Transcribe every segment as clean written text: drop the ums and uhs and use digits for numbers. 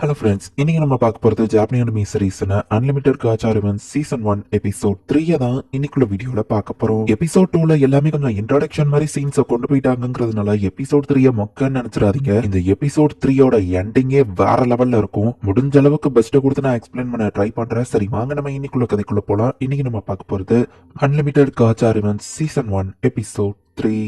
Hello friends, இன்னைக்கு நம்ம பார்க்க போறது ஜாப்பனீஸ் அனிமி சீரிஸ்னா unlimited gacha revenge season 1 episode 3 தான் இன்னைக்குள்ள வீடியோல பார்க்க போறோம். எபிசோட் 2ல எல்லாமே கொஞ்சம் இன்ட்ரோடக்ஷன் மாதிரி சீன்ஸை கொண்டு போயிட்டாங்கிறதுனால எபிசோட் 3 மொக்கன்னு நினைச்சிடாதீங்க. இந்த எபிசோட் 3யோட எண்டிங்கே வேற லெவல்ல இருக்கும். முடிஞ்ச அளவுக்கு பெஸ்ட்டை கொடுத்து நான் எக்ஸ்பிளைன் பண்ண ட்ரை பண்றேன். சரி வாங்க நம்ம இன்னைக்குள்ள கதைக்குள்ள போலாம். இன்னைக்கு நம்ம பார்க்க போறது unlimited gacha revenge season 1 episode 3.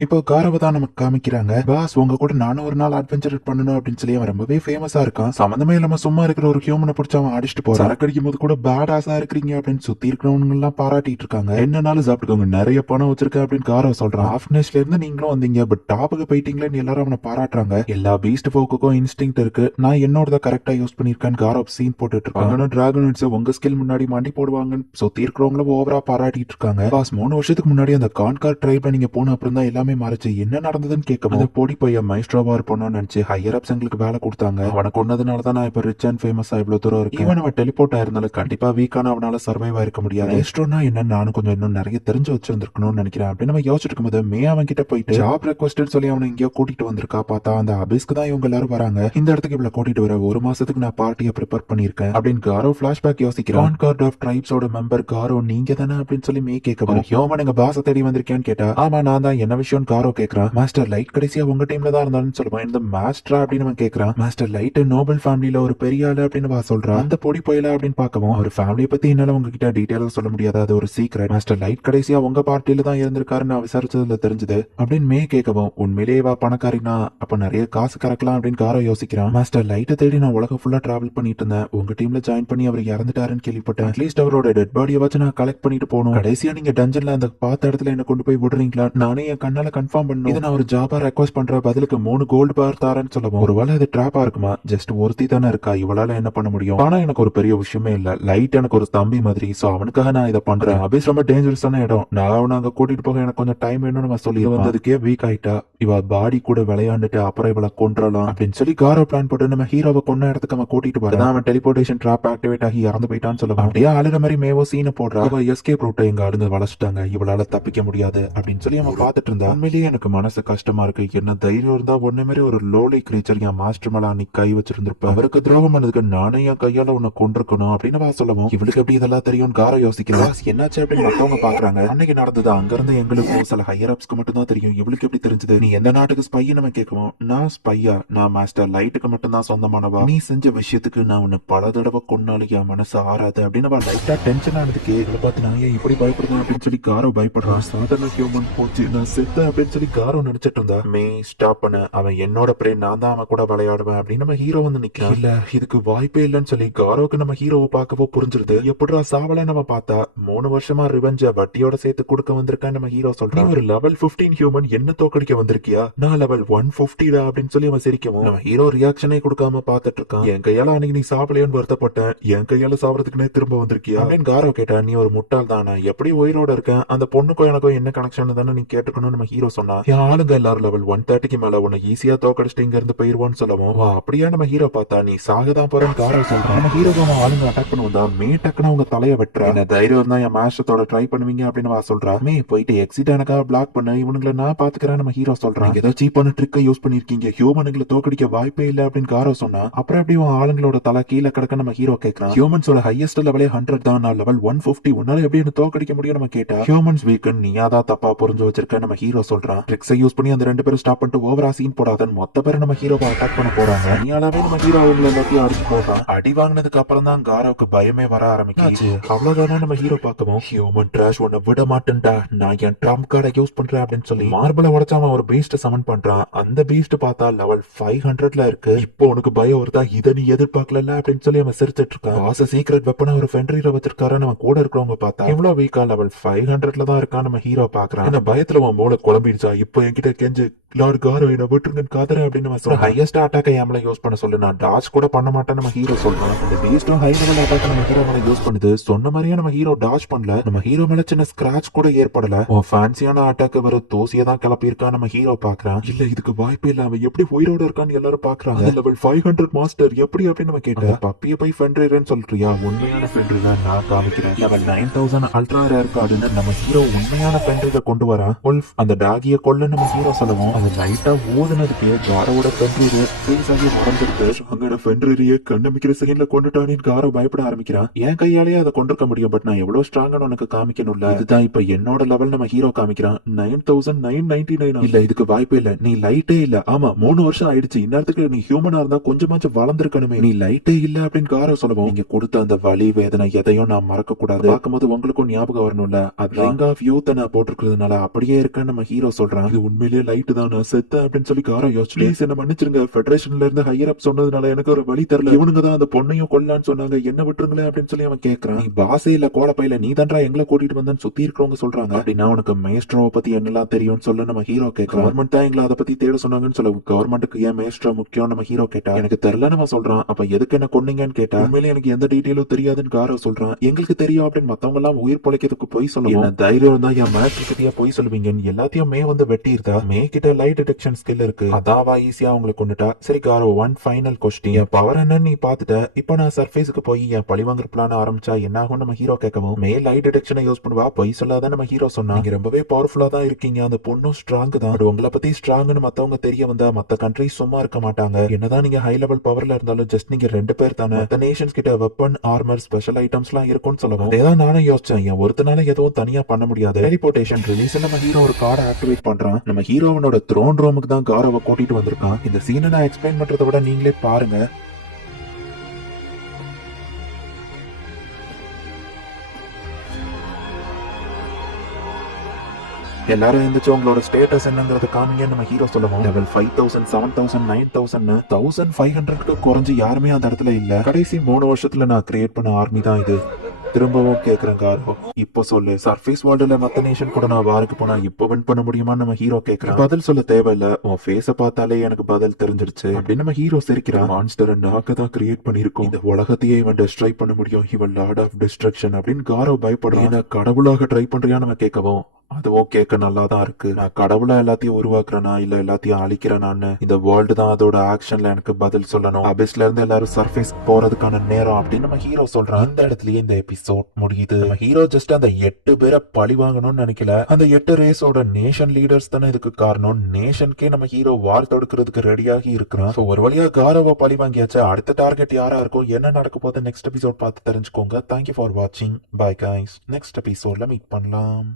இப்போ காரவை தான் நமக்கு காமிக்கிறாங்க. பாஸ், உங்க கூட நானும் ஒரு நாள் அட்வென்ச்சர் பண்ணணும் அப்படின்னு சொல்லி அவன் ரொம்பவே ஃபேமஸா இருக்கான். சம்மந்தமே இல்லாம சும்மா இருக்கிற ஒரு ஹியூமனை பிடிச்ச அவன் அடிச்சுட்டு போறான். சரக்கு அடிக்கும் போது கூட பேட் ஆசா இருக்கிறீங்க அப்படின்னு சுத்தி இருக்கிறவங்க எல்லாம் பாராட்டிட்டு இருக்காங்க. என்னன்னாலும் சாப்பிட்டுக்கோங்க, நிறைய பணம் வச்சிருக்க அப்படின்னு காரவ சொல்றான். ஆஃப்னஸ்ல இருந்து நீங்களும் வந்தீங்க, பட் டாப்புக்கு போயிட்டீங்களேன்னு எல்லாரும் அவனை பாராட்டுறாங்க. எல்லா பீஸ்ட் ஃபோக்குக்கும் இன்ஸ்டிங் இருக்கு, நான் என்னோட கரெக்டா யூஸ் பண்ணிருக்கேன்னு காரவ் சீன் போட்டுட்டு இருக்காங்க. டிராகன்ஸ் உங்க ஸ்கில் முன்னாடி மாண்டி போடுவாங்கன்னு சுத்தி இருக்கிறவங்களும் ஓவரா பாராட்டிட்டு இருக்காங்க. பாஸ், 3 வருஷத்துக்கு முன்னாடி அந்த கான்கார் ட்ரைப்ல நீங்க போன அப்புறம் தான் எல்லாமே மாறிச்சு. என்ன நடந்ததுன்னு கேட்கவும் பொடி பையன் மைஸ்ட்ரோவா இருப்போம்னு நினைச்சு ஹையர் அப்ஸ் எங்களுக்கு வேலை கொடுத்தாங்க. அவனை கொண்டதுனால தான் நான் இப்ப ரிச் அண்ட் ஃபேமஸா இவ்வளவு தூரம் இருக்கு. இவன் அவன் டெலிபோர்ட் ஆயிருந்தாலும் கண்டிப்பா வீக்கான அவனால சர்வைவ் ஆயிருக்க முடியாது. மைஸ்ட்ரோனா என்ன, நானும் கொஞ்சம் இன்னும் நிறைய தெரிஞ்சு வச்சிருந்திருக்கணும்னு நினைக்கிறேன் அப்படின்னு நம்ம யோசிச்சுட்டு இருக்கும்போது மே அவன் கிட்ட போயிட்டு ஜாப் ரெக்வஸ்ட் சொல்லி அவனை எங்கேயோ கூட்டிட்டு வந்திருக்கா. பார்த்தா அந்த அபிஸ்க்கு தான் இவங்க எல்லாரும் வராங்க. இந்த இடத்துக்கு இவ்வளவு கூட்டிட்டு வர 1 மாசத்துக்கு நான் பார்ட்டியை ப்ரிப்பேர் பண்ணிருக்கேன் அப்படின்னு காரோ பிளாஷ்பேக் யோசிக்கிறான். கான்கார்ட் ஆஃப் ட்ரைப்ஸோட மெம்பர் காரோ நீங்க தானே அப்படின்னு சொல்லி மே கேட்கவும் ஹியூமன் எங்க பாஸை தேடி வந்திருக்கேன்னு கேட்டா ஆமா நான் தான், என்ன விஷயம் காரோ கேட்கறான். மாஸ்டர் லைட் கடைசியா உங்க டீம்ல தான் இருந்தாலும் சொல்லுவான். இந்த மாஸ்டரா அப்படின்னு அவன் கேட்கறான். மாஸ்டர் லைட் நோபல் ஃபேமிலியில ஒரு பெரிய ஆளு அப்படின்னு சொல்றான். அந்த பொடி போயில அப்படின்னு பார்க்கவும் ஒரு ஃபேமிலியை பத்தி என்னால உங்ககிட்ட டீடைலா சொல்ல முடியாது, அது ஒரு சீக்ரெட். மாஸ்டர் லைட் கடைசியா உங்க பார்ட்டியில தான் இருந்திருக்காருன்னு நான் விசாரிச்சதுல தெரிஞ்சது அப்படின்னு மே கேட்கவும் உண்மையிலேயே வா பணக்காரினா அப்ப நிறைய காசு கறக்கலாம் அப்படின்னு காரோ யோசிக்கிறான். மாஸ்டர் லைட்டை தேடி நான் உலகம் ஃபுல்லா டிராவல் பண்ணிட்டு இருந்தேன். உங்க டீம்ல ஜாயின் பண்ணி அவர் இறந்துட்டாருன்னு கேள்விப்பட்டேன். அட்லீஸ்ட் அவரோட டெட் பாடியை வச்சு நான் கலெக்ட் பண்ணிட்டு போகணும். கடைசியா நீங்க டஞ்சன்ல அந்த பார்த்த இடத்துல என்ன கொண்டு போய் விடுறீங்களா, நானே என் கண்ணால கன்ஃபார்ம் பண்ணணும். இதை நான் ஒரு ஜாபா ரெக்வஸ்ட் பண்ற பதிலுக்கு 3 கோல்டு பார் தாரன்னு சொல்லவும் ஒருவேளை இது டிராப்பா இருக்குமா, ஜஸ்ட் ஒருத்தி தானே இருக்கா, இவளால என்ன பண்ண முடியும். ஆனா எனக்கு ஒரு பெரிய விஷயமே இல்ல, லைட் எனக்கு ஒரு தம்பி மாதிரி, சோ அவனுக்காக நான் இதை பண்றேன். அபிஸ் ரொம்ப டேஞ்சரஸான இடம், நான் அவனை அங்க கூட்டிட்டு போக எனக்கு கொஞ்சம் டைம் வேணும்னு நம்ம சொல்லி வந்ததுக்கே வீக் ஆயிட்டா. இவ பாடி கூட விளையாண்டுட்டு அப்புறம் இவளை கொன்றலாம் அப்படின்னு சொல்லி காரோ பிளான் போட்டு நம்ம ஹீரோவை கொன்ன இடத்துக்கு அவன் கூட்டிட்டு போறான். அவன் டெலிபோர்டேஷன் ட்ராப் ஆக்டிவேட் ஆகி இறந்து போயிட்டான்னு சொல்லுவான். அப்படியே ஆளுக மாதிரி மேவோ சீனை போடுறா. அவ எஸ்கேப் ரூட்டை எங்க ஆளுங்க வளர்ச்சிட்டாங்க, இவளால தப்பிக்க முடியாது அப்படின்னு சொல்லி அவன் பாத்துட்டு இருந்தா. உண்மையிலேயே எனக்கு மனசு கஷ்டமா இருக்கு. என்ன தைரியம் இருந்தா ஒண்ணு மாதிரி ஒரு லோலி கிரீச்சர் என் மாஸ்டர் மேல அன்னைக்கு கை வச்சிருந்திருப்பேன். அவருக்கு துரோகம் பண்ணதுக்கு நானே என் கையால உன்னை கொண்டிருக்கணும் அப்படின்னு சொல்லவும் இவளுக்கு எப்படி இதெல்லாம் தெரியும் காரோ யோசிக்கிறேன். என்னாச்சு அப்படின்னு மத்தவங்க பாக்குறாங்க. அன்னைக்கு நடந்தது அங்க இருந்து எங்களுக்கும் சில ஹையர் அப்ஸ்க்கு மட்டும் தான் தெரியும், இவளுக்கு எப்படி தெரிஞ்சது. நீ எந்த நாட்டுக்கு ஸ்பை நம்ம கேட்கவும் நான் ஸ்பையா, நான் மாஸ்டர் லைட்டுக்கு மட்டும் தான் சொந்தமானவா, நீ செஞ்ச விஷயத்துக்கு நான் உன்னை பல தடவை கொன்னாலும் என் மனசு ஆறாது அப்படின்னு லைட்டா டென்ஷன் ஆனதுக்கு இவளை பார்த்து நான் ஏன் இப்படி பயப்படுறேன் அப்படின்னு சொல்லி காரோ பயப்படுறான். சாதாரண ஹியூமன் போச்சு, நான் செத்தேன் அப்படின்னு சொல்லி காரோ நினைச்சிட்டு இருந்தா. மே ஸ்டாப் பண்ண, அவன் என்னோட பிரே, நான் தான் அவன் கூட விளையாடுவேன் அப்படின்னு நம்ம ஹீரோ வந்து நிக்கிறான். இல்ல இதுக்கு வாய்ப்பே இல்லைன்னு சொல்லி காரோக்கு நம்ம ஹீரோவை பார்க்கவோ புரிஞ்சிருது. எப்படிடா சாவல நம்ம பார்த்தா 3 வருஷமா ரிவெஞ்ச வட்டியோட சேர்த்து கொடுக்க வந்திருக்கேன் நம்ம ஹீரோ சொல்றான். ஒரு லெவல் 15 ஹியூமன் என்ன தோக்கடிக்க வந்திருக்கியா, நான் லெவல் 150 அப்படின்னு சொல்லி அவன் சிரிக்கவும் நம்ம ஹீரோ ரியாக்ஷனே கொடுக்காம பாத்துட்டு இருக்கான். என் கையால அன்னைக்கு நீ சாப்பிடலையோன்னு வருத்தப்பட்டேன், என் கையால சாப்பிடறதுக்குனே திரும்ப வந்திருக்கியா அப்படின்னு காரோ கேட்டா. நீ ஒரு முட்டாள் தானே, எப்படி உயிரோட இருக்கேன், அந்த பொண்ணுக்கும் எனக்கும் என்ன கனெக்ஷன் தானே நீ கேட்டுக்கணும் நம்ம ஹீரோ சொன்னா. என் ஆளுங்க எல்லாரும் லெவல் 130க்கு மேல உன்னை ஈஸியா தோக்கடிச்சிட்டு இங்க இருந்து போயிருவோன்னு சொல்லவும் அப்படியே நம்ம ஹீரோ பார்த்தா நீ சாகதான் போறேன்னு காரோ சொல்றான். நம்ம ஹீரோ ஆளுங்க அட்டாக் பண்ணுவா. மே டக்குன்னு அவங்க தலைய வெட்டுறா. என்ன தைரியம் இருந்தா என் மாஸ்டரோட ட்ரை பண்ணுவீங்க அப்படின்னு சொல்றா. மே போயிட்டு எக்ஸிட் எனக்காக பிளாக் பண்ண, இவனுங்களை நான் பாத்துக்கிறேன் நம்ம ஹீரோ சொல்றான். ஏதோ சீப்பான ட்ரிக்கை யூஸ் பண்ணிருக்கீங்க, ஹியூமனுங்களை தோக்கடிக்க வாய்ப்பே இல்ல அப்படின்னு காரோ சொன்னா. அப்புறம் எப்படி ஆளுங்களோட தலை கீழே கிடக்க நம்ம ஹீரோ கேட்கறான். ஹியூமன்ஸோட ஹையஸ்ட் லெவலே 100 தான், நான் லெவல் 150, உன்னால எப்படி என்ன தோக்கடிக்க முடியும் நம்ம கேட்டா. ஹியூமன்ஸ் வீக்கன் நீயாதான் தப்பா புரிஞ்சு வச்சிருக்க நம்ம ஹீரோ சொல்றான். ட்ரிக்ஸை யூஸ் பண்ணி அந்த 2 பேரும் ஸ்டாப் பண்ணிட்டு ஓவரா சீன் போடாதன்னு மொத்த பேர் நம்ம ஹீரோவை அட்டாக் பண்ண போறாங்க. நீயாலாவே நம்ம ஹீரோ அவங்களை எல்லாத்தையும் அடிச்சு போடுறான். அடி வாங்கினதுக்கு அப்புறம் தான் காரோவுக்கு பயமே வர ஆரம்பிச்சு. அவ்வளவுதானே நம்ம ஹீரோ பார்க்கவும் ஹியூமன் ட்ராஷ் உன்னை விட மாட்டேன்டா, நான் என் ட்ரம்ப் கார்டை யூஸ் பண்றேன் அப்படின்னு சொல்லி மார்பிளை உடைச்சு அவன் ஒரு பீஸ்ட் சமன் பண்றான். அந்த பீஸ்ட் பார்த்தா லெவல் 500ல இருக்கு. இப்போ உனக்கு பயம் வருதா, இதை நீ எதிர்பார்க்கல அப்படின்னு சொல்லி அவன் சிரிச்சிட்டு இருக்கான். ஆசை சீக்ரெட் வெப்பனா ஒரு ஃபென்ட்ரீரை வச்சிருக்காரு. நம்ம கூட இருக்கிறவங்க பார்த்தா எவ்வளவு வீக்கா லெவல் 500ல தான் இருக்கான் நம்ம ஹீரோ பாக்குறான். என்ன பயத்துல உன் மூளை குழம்பிடுச்சா, இப்போ என்கிட்ட கெஞ்சு லார்ட் காரோ என்ன விட்டுருங்கன்னு காதற அப்படின்னு ஹையஸ்ட் அட்டாக் ஏமல யூஸ் பண்ண சொல்லு, நான் டாச் கூட பண்ண மாட்டேன் நம்ம ஹீரோ சொல்றான். இந்த பீஸ்டும் ஹை லெவல் அட்டாக் நம்ம ஹீரோ மேல யூஸ் பண்ணுது. சொன்ன மாதிரியே நம்ம ஹீரோ டாச் பண்ணல, நம்ம ஹீரோ மேல சின்ன ஸ்கிராச் கூட ஏற்படல. ஃபேன்சியான அட்டாக் வர தோசியை தான் கிளப்பியிருக்கான் நம்ம ஹீரோ பாக்குறான். இல்ல இதுக்கு வாய்ப்பே இல்ல, அவன் எப்படி உயிரோட இருக்கான்னு எல்லாரும் பாக்குறாங்க. லெவல் 500 மாஸ்டர் எப்படி அப்படின்னு நம்ம கேட்டா பப்பிய போய் ஃபென்ட்ரேரன்னு சொல்றியா, உண்மையான ஃபென்ட்ரேர நான் காமிக்கிறேன். லெவல் 9000 அல்ட்ரா ரேர் கார்டுன்னு நம்ம ஹீரோ உண்மையான ஃபென்ட்ரேரை கொண்டு வரான். உல்ஃப் அந்த டாகிய கொல்ல நம்ம ஹீரோ சொல்லவும் அது லைட்டா ஊதுனதுக்கே காரோட ஃபென்ட்ரியே ஃப்ரீஸ் ஆகி உடஞ்சிருக்கு. ஸ்ட்ராங்கான ஃபென்ட்ரியே கண்ணமிக்கிற செகண்ட்ல கொண்டுட்டானு காரோ பயப்பட ஆரம்பிக்கிறான். என் கையாலேயே அதை கொண்டிருக்க முடியும், பட் நான் எவ்வளவு ஸ்ட்ராங்கான உனக்கு காமிக்கணும்ல. இதுதான் இப்ப என்னோட லெவல் நம்ம ஹீரோ காமிக்கிறான். 9999 இல்ல, இதுக்கு வாய்ப்பே இல்ல. நீ லைட்டே இல்ல. ஆமா, 3 வருஷம் ஆயிடுச்சு. இந்நேரத்துக்கு நீ ஹியூமனா இருந்தா கொஞ்சமாச்சும் வளர்ந்துருக்கணுமே. நீ லைட்டே இல்ல அப்படின்னு காரோ சொல்லவும், நீங்க கொடுத்த அந்த வலி வேதனை எதையும் நான் மறக்க கூடாது. பார்க்கும்போது உங்களுக்கும் ஞாபகம் வரணும்ல. அது ரிங் ஆஃப் யூத் நான் போட்டிருக்கிறதுனால அப்படியே இருக்கேன்னு நம்ம ஹீரோ சொல்றான். இது உண்மையிலேயே லைட் தான், நான் செத்த அப்படின்னு சொல்லி காரோ யோசிச்சு, ப்ளீஸ் என்ன மன்னிச்சிருங்க. ஃபெடரேஷன்ல இருந்து ஹையர் அப் சொன்னதுனால எனக்கு ஒரு வழி தெரியல. இவனுங்க தான் அந்த பொண்ணையும் கொல்லான்னு சொன்னாங்க, என்ன விட்டுருங்களேன் அப்படின்னு சொல்லி அவன் கேட்கறான். நீ பாசே இல்ல கோலப்பையில, நீ தான்டா எங்களை கூட்டிட்டு வந்தேன்னு சுத்தி இருக்கிறவங்க சொல்றாங்க. அப்படின்னா உனக்கு மேஸ்ட்ரோவை பத்தி என்னெல்லாம் தெரியும்னு சொல்ல நம்ம ஹீரோ கேட்க, கவர்மெண்ட் தான் எங்களை அதை பத்தி தேட சொன்னாங்கன்னு சொல்ல, கவர்மெண்ட்டுக்கு ஏன் மேஸ்ட்ரோ முக்கியம் நம்ம ஹீரோ கேட்டா, எனக்கு தெரியல நம்ம சொல்றான். அப்ப எதுக்கு என்ன கொன்னீங்கன்னு கேட்டா, உண்மையிலே எனக்கு எந்த டீட்டெயிலும் தெரியாதுன்னு காரோ சொல்றான். எங்களுக்கு தெரியும் அப்படின்னு மத்தவங்க எல்லாம் உயிர் பொழைக்கிறதுக்கு போய் சொல்லுவோம். என்ன தைரியம் தான் என் மேஸ்ட்ரோ கிட்டயே போய் சொல்லுவீங்கன்னு எல்லாத்தையும் மே வந்து வெட்டியிருந்தா. மே கிட்ட லைட் டிடெக்ஷன் ஸ்கில் இருக்கு, அதாவா ஈஸியா உங்களுக்கு கொண்டுட்டா. சரி காரோ, ஒன் ஃபைனல் கொஸ்டின், என் பவர் என்னன்னு நீ பாத்துட்ட. இப்ப நான் சர்ஃபேஸுக்கு போய் என் பழிவாங்குற பிளான் ஆரம்பிச்சா என்ன ஆகும் நம்ம ஹீரோ கேட்கவும், மே லைட் டிடெக்ஷனை யூஸ் பண்ணுவா, பொய் சொல்லாத நம்ம ஹீரோ சொன்னா. நீங்க ரொம்பவே பவர்ஃபுல்லா தான் இருக்கீங்க, அந்த பொண்ணும் ஸ்ட்ராங் தான். பட் உங்களை பத்தி ஸ்ட்ராங்னு மத்தவங்க தெரிய வந்தா மத்த கண்ட்ரி சும்மா இருக்க மாட்டாங்க. என்னதான் நீங்க ஹை லெவல் பவர்ல இருந்தாலும் ஜஸ்ட் நீங்க 2 பேர் தானே. மத்த நேஷன்ஸ் கிட்ட வெப்பன், ஆர்மர், ஸ்பெஷல் ஐட்டம்ஸ் எல்லாம் இருக்கும்னு சொல்லவும், அதேதான் நானும் யோசிச்சேன். என் ஒருத்தனால எதுவும் தனியா பண்ண முடியாது. டெலிபோர்டேஷன் ரிலீஸ் நம்ம ஹீரோ ஒரு கார்டை ஆக்டிவேட் பண்றான். நம்ம ஹீரோவனோட த்ரோன் ரூமுக்கு தான் காரோவை கூட்டிட்டு வந்திருக்கான். இந்த சீனை நான் எக்ஸ்பிளைன் பண்றதை விட நீங்களே பாருங்க. எல்லாரும் இருந்துச்சு உங்களோட ஸ்டேட்டஸ் என்னங்கறத காமிங்க நம்ம ஹீரோ சொல்லுவோம். லெவல் 5000, 7000, 9000 1500க்கு குறைஞ்சு யாருமே அந்த இடத்துல இல்ல. கடைசி 3 வருஷத்துல நான் கிரியேட் பண்ண ஆர்மி தான் இது. திரும்பவும் கேக்குறேன் காரோ, இப்போ சொல்லு, சர்ஃபேஸ் வேர்ல்டுல மத்த நேஷன் கூட நான் வாருக்கு போனா இப்போ வின் பண்ண முடியுமா நம்ம ஹீரோ கேக்குறான். பதில் சொல்ல தேவையில்ல, உன் ஃபேஸ பார்த்தாலே எனக்கு பதில் தெரிஞ்சிருச்சு அப்படின்னு நம்ம ஹீரோ சிரிக்கிறான். மான்ஸ்டரை நாங்க தான் கிரியேட் பண்ணிருக்கோம், இந்த உலகத்தையே இவன் டிஸ்ட்ராய் பண்ண முடியும், இவன் லார்ட் ஆஃப் டிஸ்ட்ரக்ஷன் அப்படின்னு காரோ பயப்படுறான். கடவுளாக ட்ரை பண்றியா நம்ம கேட்கவும், அதுவும் கேட்க நல்லா தான் இருக்கு. நான் கடவுளா எல்லாத்தையும் உருவாக்குறேனா இல்ல எல்லாத்தையும் அழிக்கிறேனான்னு இந்த வேர்ல்டு தான் அதோட ஆக்ஷன்ல எனக்கு பதில் சொல்லணும். அபிஸ்ல இருந்து எல்லாரும் சர்ஃபேஸ் போறதுக்கான நேரம் அப்படின்னு நம்ம ஹீரோ சொல்றான். இந்த இடத்துலயே இந்த எபிசோட் முடியுது. நம்ம ஹீரோ ஜஸ்ட் அந்த 8 பேரை பழி வாங்கணும்னு நினைக்கல. அந்த 8 ரேஸோட நேஷன் லீடர்ஸ் தானே இதுக்கு காரணம். நேஷனுக்கே நம்ம ஹீரோ வார் தொடுக்கிறதுக்கு ரெடியாகி இருக்கிறான். சோ ஒரு வழியா காரோவை பழி வாங்கியாச்சு. அடுத்த டார்கெட் யாரா இருக்கும், என்ன நடக்க போகுது நெக்ஸ்ட் எபிசோட் பார்த்து தெரிஞ்சுக்கோங்க. தேங்க்யூ ஃபார் வாட்சிங். பை கைஸ், நெக்ஸ்ட் எபிசோட்ல மீட் பண்ணலாம்.